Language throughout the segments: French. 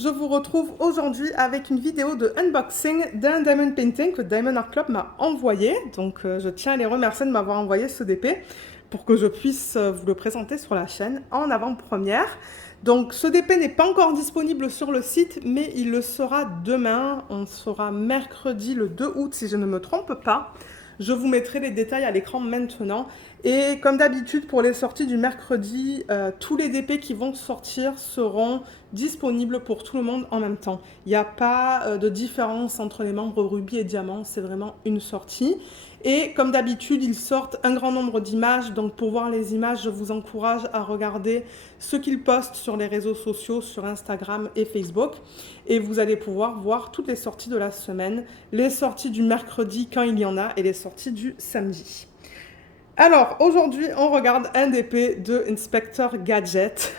je vous retrouve aujourd'hui avec une vidéo de unboxing d'un Diamond Painting que Diamond Art Club m'a envoyé. Donc je tiens à les remercier de m'avoir envoyé ce DP pour que je puisse vous le présenter sur la chaîne en avant-première. Donc ce DP n'est pas encore disponible sur le site, mais il le sera demain. On sera mercredi le 2 août si je ne me trompe pas. Je vous mettrai les détails à l'écran maintenant. Et comme d'habitude, pour les sorties du mercredi, tous les DP qui vont sortir seront disponibles pour tout le monde en même temps. Il n'y a pas de différence entre les membres Ruby et Diamant, c'est vraiment une sortie. Et comme d'habitude, ils sortent un grand nombre d'images. Donc pour voir les images, je vous encourage à regarder ce qu'ils postent sur les réseaux sociaux, sur Instagram et Facebook. Et vous allez pouvoir voir toutes les sorties de la semaine, les sorties du mercredi quand il y en a et les sorties du samedi. Alors, aujourd'hui, on regarde un DP de Inspector Gadget.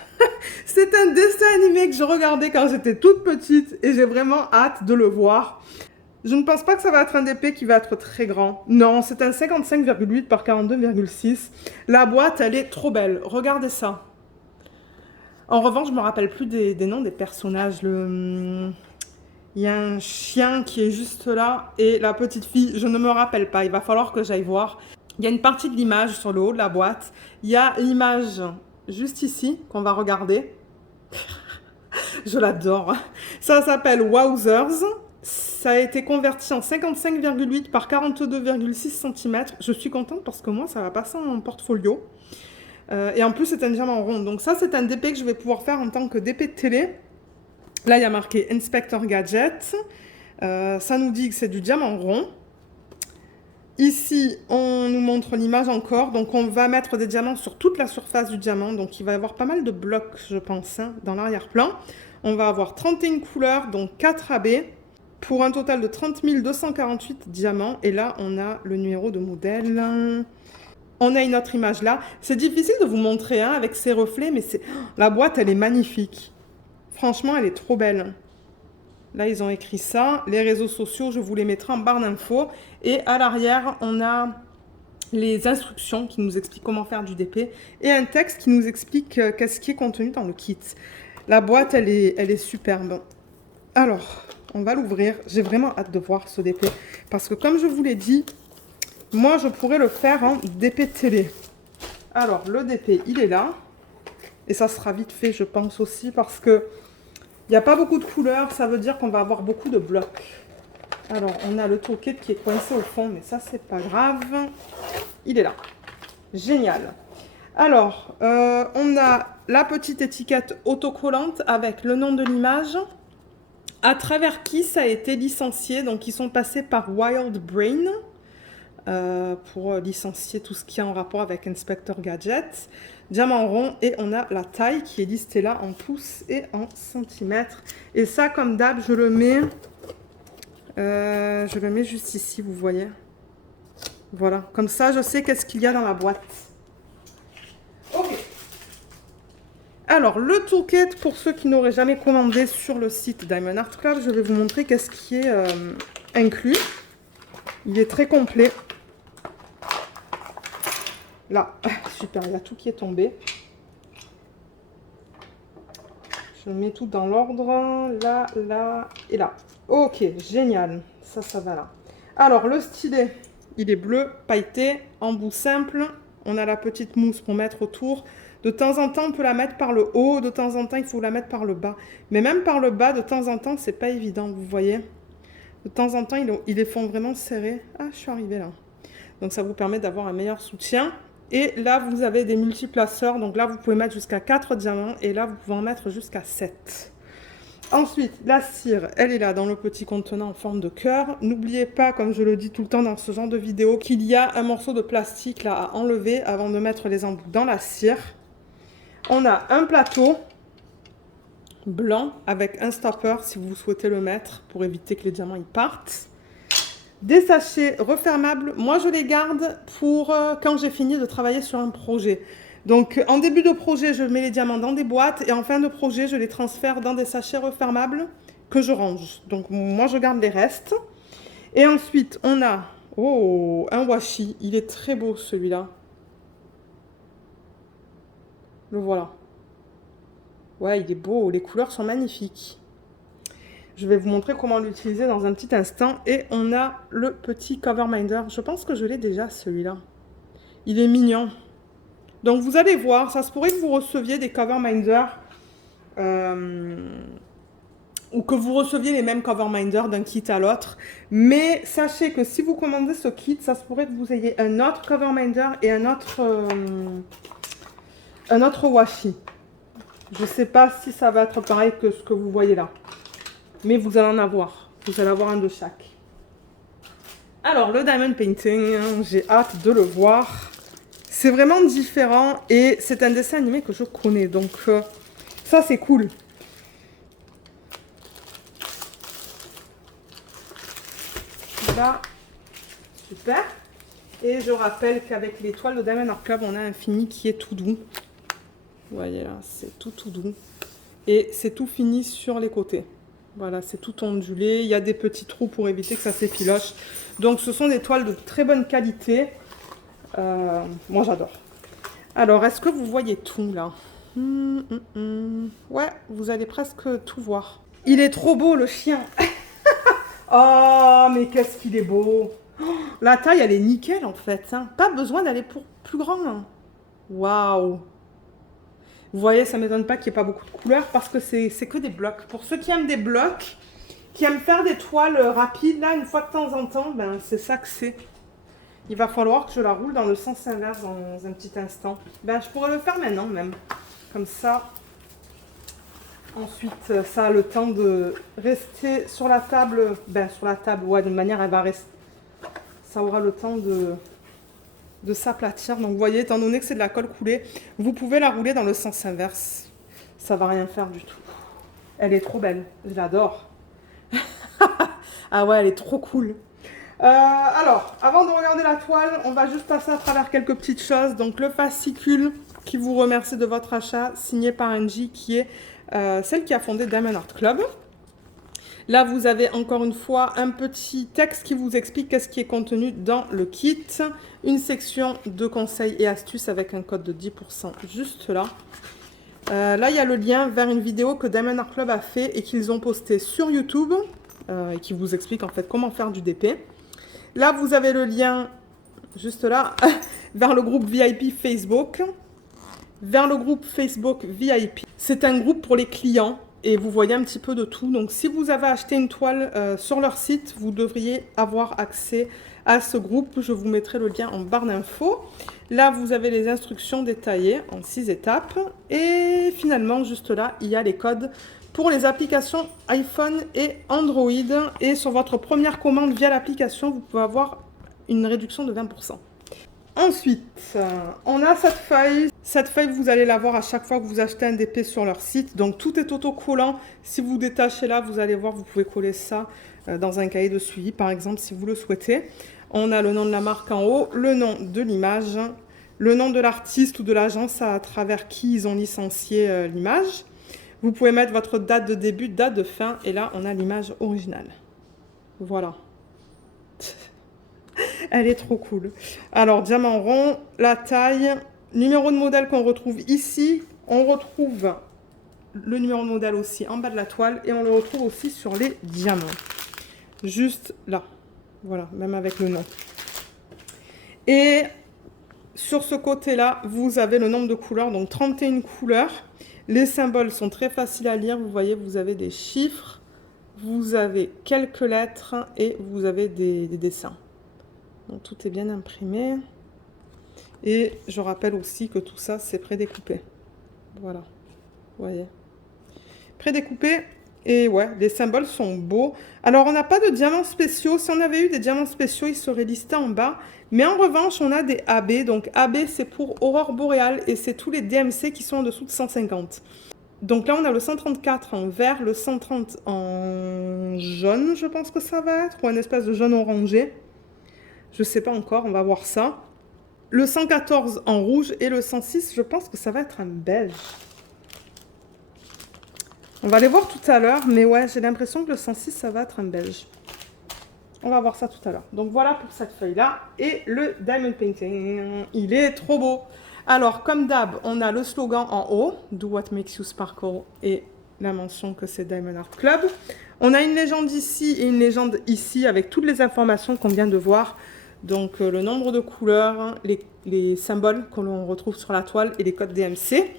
C'est un dessin animé que je regardais quand j'étais toute petite et j'ai vraiment hâte de le voir. Je ne pense pas que ça va être un DP qui va être très grand. Non, c'est un 55,8 par 42,6. La boîte, elle est trop belle. Regardez ça. En revanche, je ne me rappelle plus des noms des personnages. Il y a un chien qui est juste là et la petite fille, je ne me rappelle pas. Il va falloir que j'aille voir. Il y a une partie de l'image sur le haut de la boîte. Il y a l'image juste ici qu'on va regarder. Je l'adore. Ça s'appelle Wowzers. Ça a été converti en 55,8 par 42,6 cm. Je suis contente parce que moi, ça va passer en portfolio. Et en plus, c'est un diamant rond. Donc ça, c'est un DP que je vais pouvoir faire en tant que DP de télé. Là, il y a marqué Inspector Gadget. Ça nous dit que c'est du diamant rond. Ici, on nous montre l'image encore. Donc, on va mettre des diamants sur toute la surface du diamant. Donc, il va y avoir pas mal de blocs, je pense, hein, dans l'arrière-plan. On va avoir 31 couleurs, donc 4 AB, pour un total de 30 248 diamants. Et là, on a le numéro de modèle. On a une autre image là. C'est difficile de vous montrer hein, avec ces reflets, mais la boîte, elle est magnifique. Franchement, elle est trop belle. Là, ils ont écrit ça. Les réseaux sociaux, je vous les mettrai en barre d'infos. Et à l'arrière, on a les instructions qui nous expliquent comment faire du DP et un texte qui nous explique qu'est-ce qui est contenu dans le kit. La boîte, elle est superbe. Alors, on va l'ouvrir. J'ai vraiment hâte de voir ce DP parce que comme je vous l'ai dit, moi, je pourrais le faire en DP télé. Alors, le DP, il est là. Et ça sera vite fait, je pense aussi, parce que il n'y a pas beaucoup de couleurs, ça veut dire qu'on va avoir beaucoup de blocs. Alors, on a le toolkit qui est coincé au fond, mais ça, c'est pas grave. Il est là. Génial. Alors, on a la petite étiquette autocollante avec le nom de l'image, à travers qui ça a été licencié. Donc, ils sont passés par Wild Brain pour licencier tout ce qui est en rapport avec Inspector Gadget. Diamant rond et on a la taille qui est listée là en pouces et en centimètres. Et ça, comme d'hab, je le mets juste ici, vous voyez. Voilà, comme ça, je sais qu'est-ce qu'il y a dans la boîte. Ok. Alors, le toolkit, pour ceux qui n'auraient jamais commandé sur le site Diamond Art Club, je vais vous montrer qu'est-ce qui est inclus. Il est très complet. Là, super, il y a tout qui est tombé. Je mets tout dans l'ordre, là, là et là. Ok, génial, ça va là. Alors, le stylet, il est bleu, pailleté, embout simple. On a la petite mousse pour mettre autour. De temps en temps, on peut la mettre par le haut, de temps en temps, il faut la mettre par le bas. Mais même par le bas, de temps en temps, c'est pas évident, vous voyez. De temps en temps, ils les font vraiment serrer. Ah, je suis arrivée là. Donc, ça vous permet d'avoir un meilleur soutien. Et là, vous avez des multiplaceurs. Donc là, vous pouvez mettre jusqu'à 4 diamants. Et là, vous pouvez en mettre jusqu'à 7. Ensuite, la cire, elle est là dans le petit contenant en forme de cœur. N'oubliez pas, comme je le dis tout le temps dans ce genre de vidéo, qu'il y a un morceau de plastique là à enlever avant de mettre les embouts dans la cire. On a un plateau blanc avec un stopper si vous souhaitez le mettre pour éviter que les diamants y partent. Des sachets refermables, moi je les garde pour quand j'ai fini de travailler sur un projet. Donc en début de projet, je mets les diamants dans des boîtes et en fin de projet, je les transfère dans des sachets refermables que je range. Donc moi je garde les restes. Et ensuite, on a un washi, il est très beau celui-là. Le voilà. Ouais, il est beau, les couleurs sont magnifiques. Je vais vous montrer comment l'utiliser dans un petit instant. Et on a le petit cover minder. Je pense que je l'ai déjà, celui-là. Il est mignon. Donc, vous allez voir, ça se pourrait que vous receviez des cover minders ou que vous receviez les mêmes cover minders d'un kit à l'autre. Mais sachez que si vous commandez ce kit, ça se pourrait que vous ayez un autre cover minder et un autre washi. Je ne sais pas si ça va être pareil que ce que vous voyez là. Mais vous allez en avoir. Vous allez avoir un de chaque. Alors, le diamond painting, j'ai hâte de le voir. C'est vraiment différent et c'est un dessin animé que je connais. Donc, ça, c'est cool. Là, super. Et je rappelle qu'avec les toiles de Diamond Art Club, on a un fini qui est tout doux. Vous voyez là, c'est tout doux. Et c'est tout fini sur les côtés. Voilà, c'est tout ondulé. Il y a des petits trous pour éviter que ça s'effiloche. Donc, ce sont des toiles de très bonne qualité. Moi, j'adore. Alors, est-ce que vous voyez tout, là? Ouais, vous allez presque tout voir. Il est trop beau, le chien. Oh, mais qu'est-ce qu'il est beau. Oh, la taille, elle est nickel, en fait. Hein. Pas besoin d'aller pour plus grand. Hein. Waouh. Vous voyez, ça ne m'étonne pas qu'il n'y ait pas beaucoup de couleurs parce que c'est que des blocs. Pour ceux qui aiment des blocs, qui aiment faire des toiles rapides, là, une fois de temps en temps, ben, c'est ça que c'est. Il va falloir que je la roule dans le sens inverse dans un petit instant. Ben, je pourrais le faire maintenant même. Comme ça. Ensuite, ça a le temps de rester sur la table. Ben, sur la table, ouais, d'une manière, elle va rester. Ça aura le temps de s'aplatir. Donc, vous voyez, étant donné que c'est de la colle coulée, vous pouvez la rouler dans le sens inverse. Ça va rien faire du tout. Elle est trop belle. Je l'adore. Ah ouais, elle est trop cool. Alors, avant de regarder la toile, on va juste passer à travers quelques petites choses. Donc, le fascicule qui vous remercie de votre achat, signé par Angie, qui est celle qui a fondé Diamond Art Club. Là, vous avez encore une fois un petit texte qui vous explique qu'est-ce qui est contenu dans le kit. Une section de conseils et astuces avec un code de 10% juste là. Là, il y a le lien vers une vidéo que Diamond Art Club a fait et qu'ils ont posté sur YouTube et qui vous explique en fait comment faire du DP. Là, vous avez le lien juste là vers le groupe VIP Facebook. Vers le groupe Facebook VIP. C'est un groupe pour les clients. Et vous voyez un petit peu de tout. Donc, si vous avez acheté une toile sur leur site, vous devriez avoir accès à ce groupe. Je vous mettrai le lien en barre d'infos. Là, vous avez les instructions détaillées en 6 étapes. Et finalement, juste là, il y a les codes pour les applications iPhone et Android. Et sur votre première commande via l'application, vous pouvez avoir une réduction de 20%. Ensuite, on a cette feuille. Cette feuille, vous allez la voir à chaque fois que vous achetez un DP sur leur site. Donc, tout est autocollant. Si vous détachez là, vous allez voir, vous pouvez coller ça dans un cahier de suivi, par exemple, si vous le souhaitez. On a le nom de la marque en haut, le nom de l'image, le nom de l'artiste ou de l'agence à travers qui ils ont licencié l'image. Vous pouvez mettre votre date de début, date de fin. Et là, on a l'image originale. Voilà. Elle est trop cool. Alors, diamant rond, la taille, numéro de modèle qu'on retrouve ici. On retrouve le numéro de modèle aussi en bas de la toile et on le retrouve aussi sur les diamants. Juste là. Voilà, même avec le nom. Et sur ce côté-là, vous avez le nombre de couleurs, donc 31 couleurs. Les symboles sont très faciles à lire. Vous voyez, vous avez des chiffres, vous avez quelques lettres et vous avez des dessins. Donc, tout est bien imprimé. Et je rappelle aussi que tout ça, c'est prédécoupé. Voilà. Vous voyez. Prédécoupé. Et ouais, les symboles sont beaux. Alors, on n'a pas de diamants spéciaux. Si on avait eu des diamants spéciaux, ils seraient listés en bas. Mais en revanche, on a des AB. Donc, AB, c'est pour Aurore Boréale. Et c'est tous les DMC qui sont en dessous de 150. Donc là, on a le 134 en vert, le 130 en jaune, je pense que ça va être. Ou un espèce de jaune orangé. Je ne sais pas encore, on va voir ça. Le 114 en rouge et le 106, je pense que ça va être un beige. On va les voir tout à l'heure, mais ouais, j'ai l'impression que le 106, ça va être un beige. On va voir ça tout à l'heure. Donc voilà pour cette feuille-là. Et le Diamond Painting, il est trop beau. Alors, comme d'hab, on a le slogan en haut, Do what makes you sparkle, et la mention que c'est Diamond Art Club. On a une légende ici et une légende ici avec toutes les informations qu'on vient de voir. Donc le nombre de couleurs, les symboles que l'on retrouve sur la toile et les codes DMC.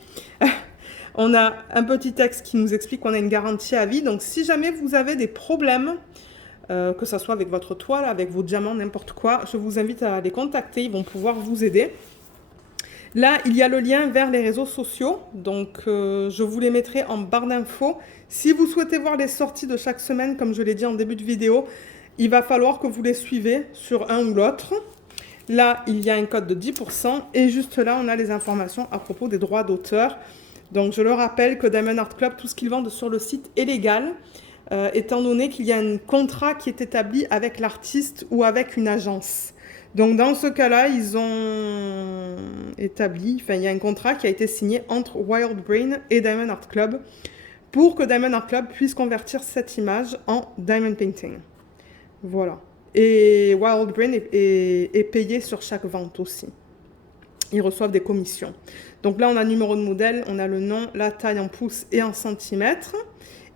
On a un petit texte qui nous explique qu'on a une garantie à vie. Donc si jamais vous avez des problèmes, que ce soit avec votre toile, avec vos diamants, n'importe quoi, je vous invite à les contacter, ils vont pouvoir vous aider. Là, il y a le lien vers les réseaux sociaux, donc je vous les mettrai en barre d'infos. Si vous souhaitez voir les sorties de chaque semaine, comme je l'ai dit en début de vidéo, il va falloir que vous les suivez sur un ou l'autre. Là, il y a un code de 10% et juste là, on a les informations à propos des droits d'auteur. Donc, je le rappelle que Diamond Art Club, tout ce qu'ils vendent sur le site est légal, étant donné qu'il y a un contrat qui est établi avec l'artiste ou avec une agence. Donc, dans ce cas-là, ils ont établi, enfin, il y a un contrat qui a été signé entre Wild Brain et Diamond Art Club pour que Diamond Art Club puisse convertir cette image en Diamond Painting. Voilà. Et Wild Brain est payé sur chaque vente aussi. Ils reçoivent des commissions. Donc là, on a le numéro de modèle, on a le nom, la taille en pouces et en centimètres.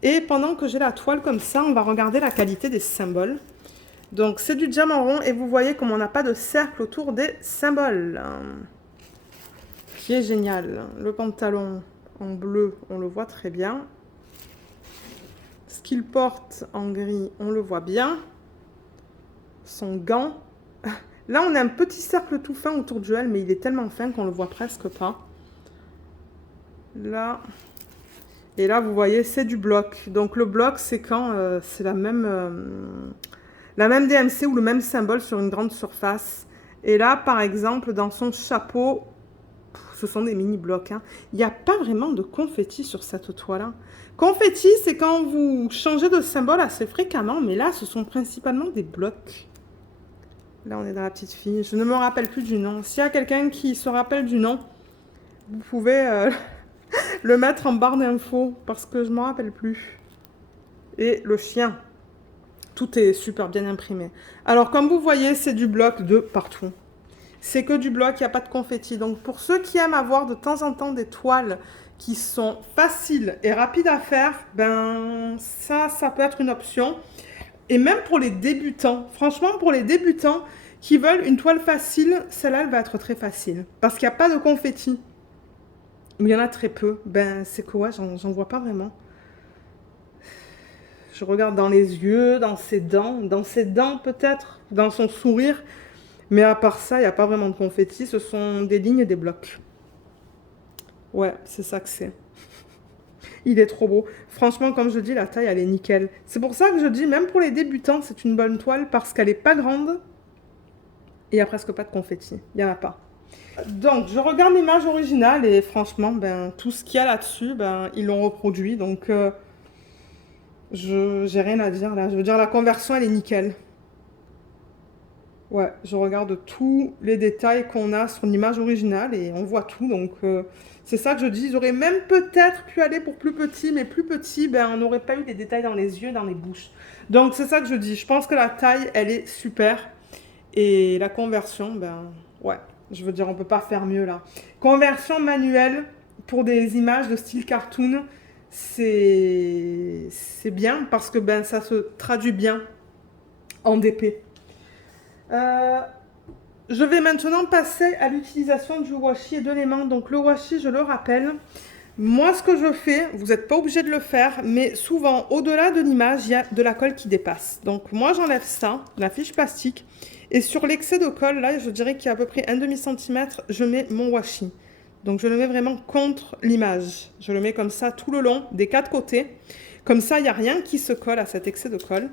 Et pendant que j'ai la toile comme ça, on va regarder la qualité des symboles. Donc c'est du diamant rond et vous voyez comme on n'a pas de cercle autour des symboles. Qui est génial. Le pantalon en bleu, on le voit très bien. Ce qu'il porte en gris, on le voit bien. Son gant. Là, on a un petit cercle tout fin autour du L, mais il est tellement fin qu'on ne le voit presque pas. Là. Et là, vous voyez, c'est du bloc. Donc, le bloc, c'est quand c'est la même DMC ou le même symbole sur une grande surface. Et là, par exemple, dans son chapeau, ce sont des mini-blocs. Hein. Il n'y a pas vraiment de confetti sur cette toile-là. Confetti, c'est quand vous changez de symbole assez fréquemment, mais là, ce sont principalement des blocs. Là, on est dans la petite fille. Je ne me rappelle plus du nom. S'il y a quelqu'un qui se rappelle du nom, vous pouvez le mettre en barre d'infos, parce que je ne me rappelle plus. Et le chien. Tout est super bien imprimé. Alors, comme vous voyez, c'est du bloc de partout. C'est que du bloc, il n'y a pas de confetti. Donc, pour ceux qui aiment avoir de temps en temps des toiles qui sont faciles et rapides à faire, ben ça peut être une option. Et même pour les débutants, franchement, pour les débutants qui veulent une toile facile, celle-là, elle va être très facile. Parce qu'il n'y a pas de confetti. Il y en a très peu. Ben, c'est quoi? J'en vois pas vraiment. Je regarde dans les yeux, dans ses dents peut-être, dans son sourire. Mais à part ça, il n'y a pas vraiment de confetti. Ce sont des lignes et des blocs. Ouais, c'est ça que c'est. Il est trop beau. Franchement, comme je dis, la taille, elle est nickel. C'est pour ça que je dis, même pour les débutants, c'est une bonne toile parce qu'elle n'est pas grande et il n'y a presque pas de confetti. Il n'y en a pas. Donc, je regarde l'image originale et franchement, ben, tout ce qu'il y a là-dessus, ben, ils l'ont reproduit. Donc, j'ai rien à dire là. Je veux dire, la conversion, elle est nickel. Ouais, je regarde tous les détails qu'on a sur l'image originale et on voit tout. Donc, c'est ça que je dis. J'aurais même peut-être pu aller pour plus petit, mais plus petit, ben, on n'aurait pas eu les détails dans les yeux, dans les bouches. Donc, c'est ça que je dis. Je pense que la taille, elle est super. Et la conversion, ben, ouais, je veux dire, on ne peut pas faire mieux là. Conversion manuelle pour des images de style cartoon, c'est bien parce que ben, ça se traduit bien en DP. Je vais maintenant passer à l'utilisation du washi et de l'aimant. Donc le washi, je le rappelle, moi ce que je fais, vous n'êtes pas obligé de le faire, mais souvent au-delà de l'image, il y a de la colle qui dépasse. Donc moi j'enlève ça, la fiche plastique, et sur l'excès de colle, là je dirais qu'il y a à peu près 1,5 cm, je mets mon washi. Donc je le mets vraiment contre l'image. Je le mets comme ça tout le long, des 4 côtés. Comme ça, il n'y a rien qui se colle à cet excès de colle.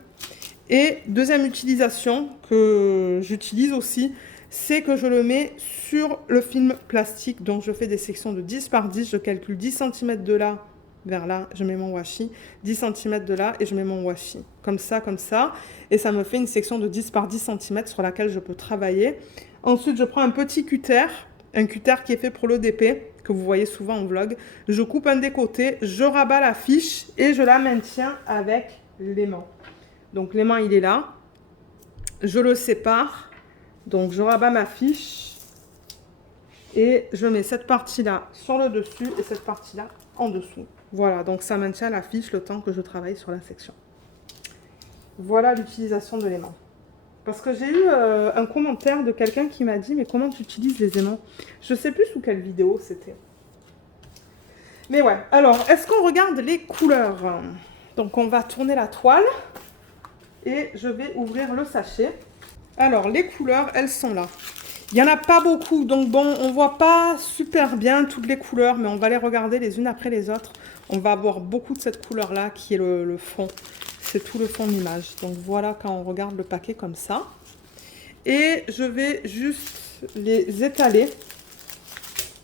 Et deuxième utilisation que j'utilise aussi, c'est que je le mets sur le film plastique. Donc je fais des sections de 10 par 10, je calcule 10 cm de là vers là, je mets mon washi, 10 cm de là et je mets mon washi. Comme ça, et ça me fait une section de 10 par 10 cm sur laquelle je peux travailler. Ensuite, je prends un petit cutter, un cutter qui est fait pour le DP, que vous voyez souvent en vlog. Je coupe un des côtés, je rabats la fiche et je la maintiens avec l'aimant. Donc l'aimant, il est là. Je le sépare. Donc je rabats ma fiche. Et je mets cette partie-là sur le dessus et cette partie-là en dessous. Voilà, donc ça maintient la fiche le temps que je travaille sur la section. Voilà l'utilisation de l'aimant. Parce que j'ai eu un commentaire de quelqu'un qui m'a dit « Mais comment tu utilises les aimants ?» Je sais plus sous quelle vidéo c'était. Mais ouais, alors, est-ce qu'on regarde les couleurs? Donc, on va tourner la toile et je vais ouvrir le sachet. Alors, les couleurs, elles sont là. Il n'y en a pas beaucoup, donc bon, on ne voit pas super bien toutes les couleurs, mais on va les regarder les unes après les autres. On va avoir beaucoup de cette couleur-là qui est le fond. C'est tout le fond de l'image. Donc voilà quand on regarde le paquet comme ça. Et je vais juste les étaler.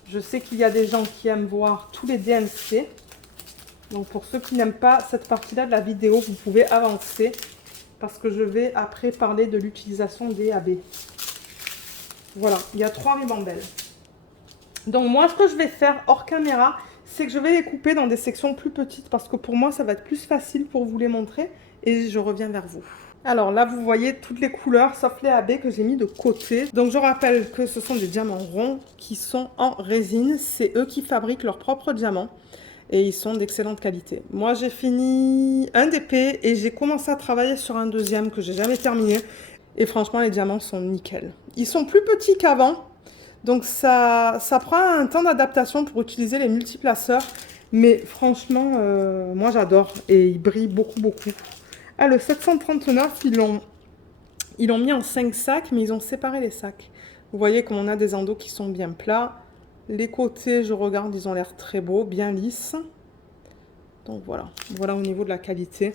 Je sais qu'il y a des gens qui aiment voir tous les DMC. Donc pour ceux qui n'aiment pas cette partie-là de la vidéo, vous pouvez avancer. Parce que je vais après parler de l'utilisation des AB. Voilà, il y a 3 ribambelles. Donc moi, ce que je vais faire hors caméra, c'est que je vais les couper dans des sections plus petites. Parce que pour moi, ça va être plus facile pour vous les montrer. Et je reviens vers vous. Alors là, vous voyez toutes les couleurs, sauf les AB que j'ai mis de côté. Donc je rappelle que ce sont des diamants ronds qui sont en résine. C'est eux qui fabriquent leurs propres diamants. Et ils sont d'excellente qualité. Moi, j'ai fini un DP et j'ai commencé à travailler sur un deuxième que j'ai jamais terminé. Et franchement, les diamants sont nickel. Ils sont plus petits qu'avant. Donc ça prend un temps d'adaptation pour utiliser les multiplaceurs. Mais franchement, moi j'adore. Et ils brillent beaucoup, beaucoup. Ah, le 739, ils l'ont mis en 5 sacs, mais ils ont séparé les sacs. Vous voyez comme on a des endos qui sont bien plats. Les côtés, je regarde, ils ont l'air très beaux, bien lisses. Donc voilà, voilà au niveau de la qualité.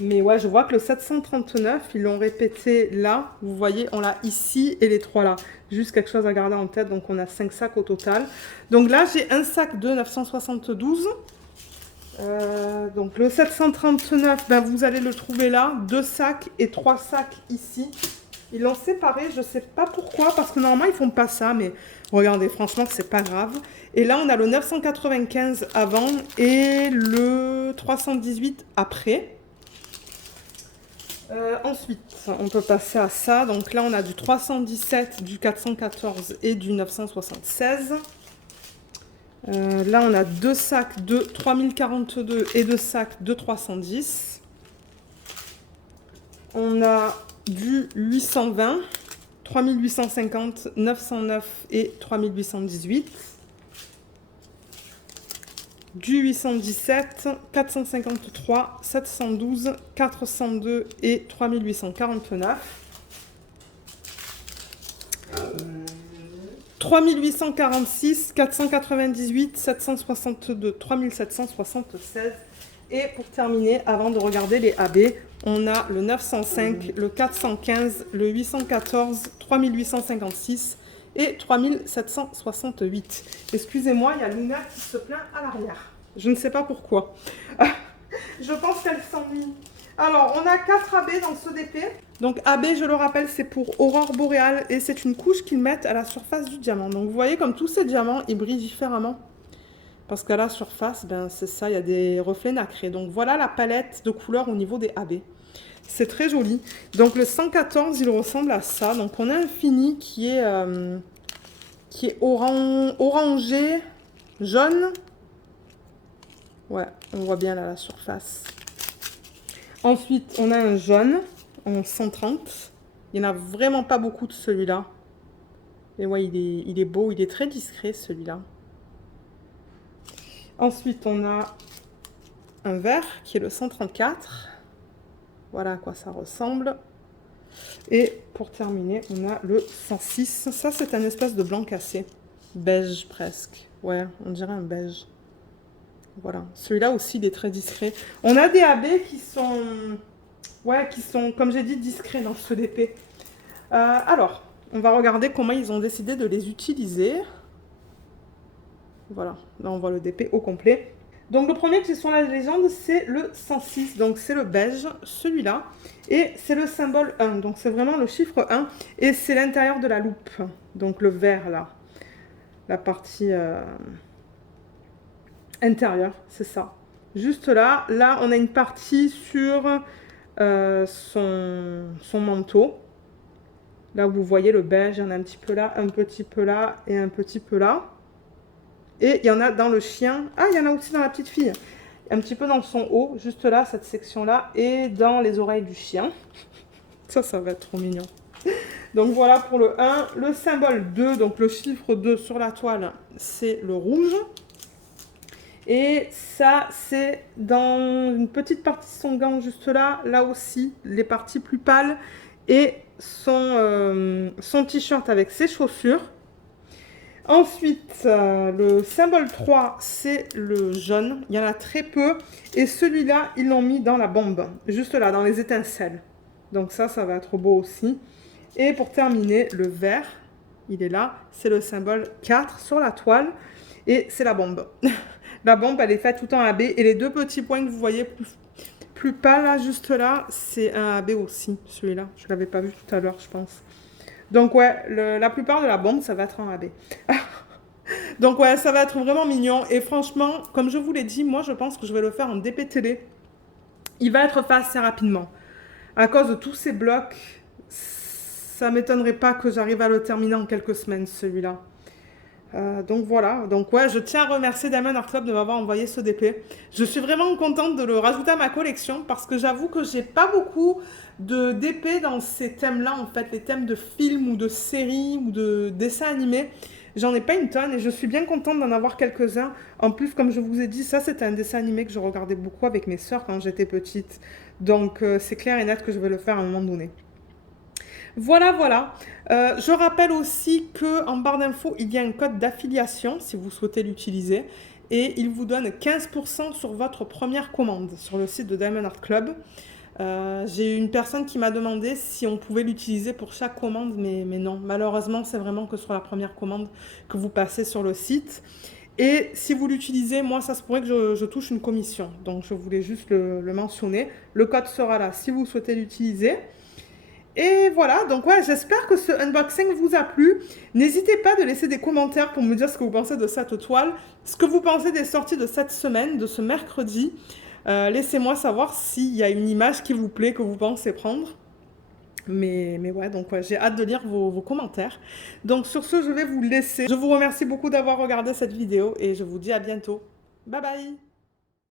Mais ouais, je vois que le 739, ils l'ont répété là. Vous voyez, on l'a ici et les 3 là. Juste quelque chose à garder en tête. Donc on a 5 sacs au total. Donc là, j'ai un sac de 972. Donc le 739, ben, vous allez le trouver là. 2 sacs et 3 sacs ici. Ils l'ont séparé, je ne sais pas pourquoi, parce que normalement ils font pas ça, mais regardez, franchement c'est pas grave. Et là on a le 995 avant et le 318 après. Ensuite, on peut passer à ça. Donc là on a du 317, du 414 et du 976. Là on a 2 sacs de 3042 et 2 sacs de 310. On a du 820, 3850, 909 et 3818. Du 817, 453, 712, 402 et 3849. 3846, 498, 762, 3776. Et pour terminer, avant de regarder les AB, on a le 905, le 415, le 814, 3856 et 3768. Excusez-moi, il y a Luna qui se plaint à l'arrière. Je ne sais pas pourquoi. Je pense qu'elle s'ennuie. Alors, on a 4 AB dans ce DP. Donc AB, je le rappelle, c'est pour Aurore Boréale et c'est une couche qu'ils mettent à la surface du diamant. Donc vous voyez comme tous ces diamants, ils brillent différemment. Parce qu'à la surface, ben, c'est ça, il y a des reflets nacrés. Donc voilà la palette de couleurs au niveau des AB. C'est très joli. Donc le 114, il ressemble à ça. Donc on a un fini qui est orangé, jaune. Ouais, on voit bien là la surface. Ensuite, on a un jaune en 130. Il n'y en a vraiment pas beaucoup de celui-là. Et ouais, il est beau, il est très discret celui-là. Ensuite, on a un vert qui est le 134. Voilà à quoi ça ressemble. Et pour terminer, on a le 106. Ça, c'est un espèce de blanc cassé. Beige presque. Ouais, on dirait un beige. Voilà. Celui-là aussi, il est très discret. On a des AB qui sont... Ouais, qui sont, comme j'ai dit, discrets dans ce DP. Alors, on va regarder comment ils ont décidé de les utiliser. Voilà, là on voit le DP au complet. Donc le premier qui est sur la légende, c'est le 106, donc c'est le beige, celui-là. Et c'est le symbole 1, donc c'est vraiment le chiffre 1. Et c'est l'intérieur de la loupe, donc le vert là. La partie intérieure, c'est ça. Juste là, là on a une partie sur son manteau. Là vous voyez le beige, il y en a un petit peu là, un petit peu là et un petit peu là. Et il y en a dans le chien. Ah, il y en a aussi dans la petite fille. un petit peu dans son haut, juste là, cette section-là, et dans les oreilles du chien. Ça va être trop mignon. Donc voilà pour le 1. Le symbole 2, donc le chiffre 2 sur la toile, c'est le rouge. Et ça, c'est dans une petite partie de son gant juste là, là aussi, les parties plus pâles, et son t-shirt avec ses chaussures. Ensuite, le symbole 3, c'est le jaune. Il y en a très peu. Et celui-là, ils l'ont mis dans la bombe, juste là, dans les étincelles. Donc ça va être beau aussi. Et pour terminer, le vert, il est là. C'est le symbole 4 sur la toile. Et c'est la bombe. La bombe, elle est faite tout en AB. Et les deux petits points que vous voyez plus pâles, là, juste là, c'est un AB aussi, celui-là. Je ne l'avais pas vu tout à l'heure, je pense. Donc ouais, la plupart de la bombe, ça va être en AB. Donc ouais, ça va être vraiment mignon. Et franchement, comme je vous l'ai dit, moi, je pense que je vais le faire en DP télé. Il va être fait assez rapidement. À cause de tous ces blocs, ça ne m'étonnerait pas que j'arrive à le terminer en quelques semaines, celui-là. Donc voilà, donc ouais, je tiens à remercier Diamond Art Club de m'avoir envoyé ce DP. Je suis vraiment contente de le rajouter à ma collection parce que j'avoue que j'ai pas beaucoup de DP dans ces thèmes-là, en fait, les thèmes de films ou de séries ou de dessins animés. J'en ai pas une tonne et je suis bien contente d'en avoir quelques-uns. En plus, comme je vous ai dit, ça c'était un dessin animé que je regardais beaucoup avec mes sœurs quand j'étais petite. Donc c'est clair et net que je vais le faire à un moment donné. Voilà, voilà. Je rappelle aussi qu'en barre d'infos, il y a un code d'affiliation si vous souhaitez l'utiliser. Et il vous donne 15% sur votre première commande sur le site de Diamond Art Club. J'ai eu une personne qui m'a demandé si on pouvait l'utiliser pour chaque commande, mais non. Malheureusement, c'est vraiment que sur la première commande que vous passez sur le site. Et si vous l'utilisez, moi, ça se pourrait que je touche une commission. Donc, je voulais juste le mentionner. Le code sera là si vous souhaitez l'utiliser. Et voilà, donc ouais, j'espère que ce unboxing vous a plu. N'hésitez pas de laisser des commentaires pour me dire ce que vous pensez de cette toile, ce que vous pensez des sorties de cette semaine, de ce mercredi. Laissez-moi savoir s'il y a une image qui vous plaît, que vous pensez prendre. Mais ouais, donc ouais, j'ai hâte de lire vos commentaires. Donc sur ce, je vais vous laisser. Je vous remercie beaucoup d'avoir regardé cette vidéo et je vous dis à bientôt. Bye bye!